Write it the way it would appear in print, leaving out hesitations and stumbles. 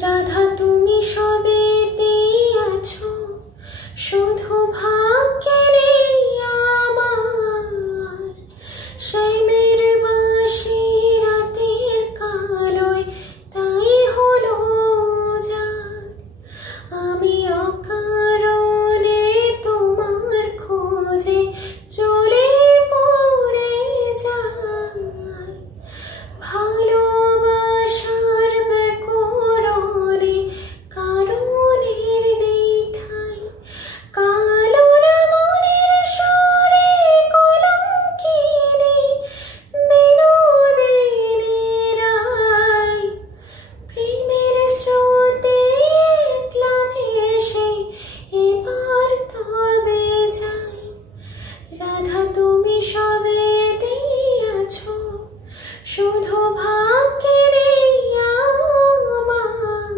রাধা তুমি সবেতে আছো, শুধু ভাগ্যে নেই আমার। শ্যামের বাঁশি রাতের কালোয় তাই হলো যার। আমি অকারণে তোমার খোঁজে চলে পড়ে যাই। ভালোবাসার ব্যাকরণে কারণের নেই ঠাঁই। কালোর মনের সুরে কলঙ্কিনী বিনোদিনী রায়। প্রেমের স্রোতে একলা ভেসে এবার তবে যাই। রাধা তুমি সবেতে আছো, শুধু ভাগ্যে নেই আমার।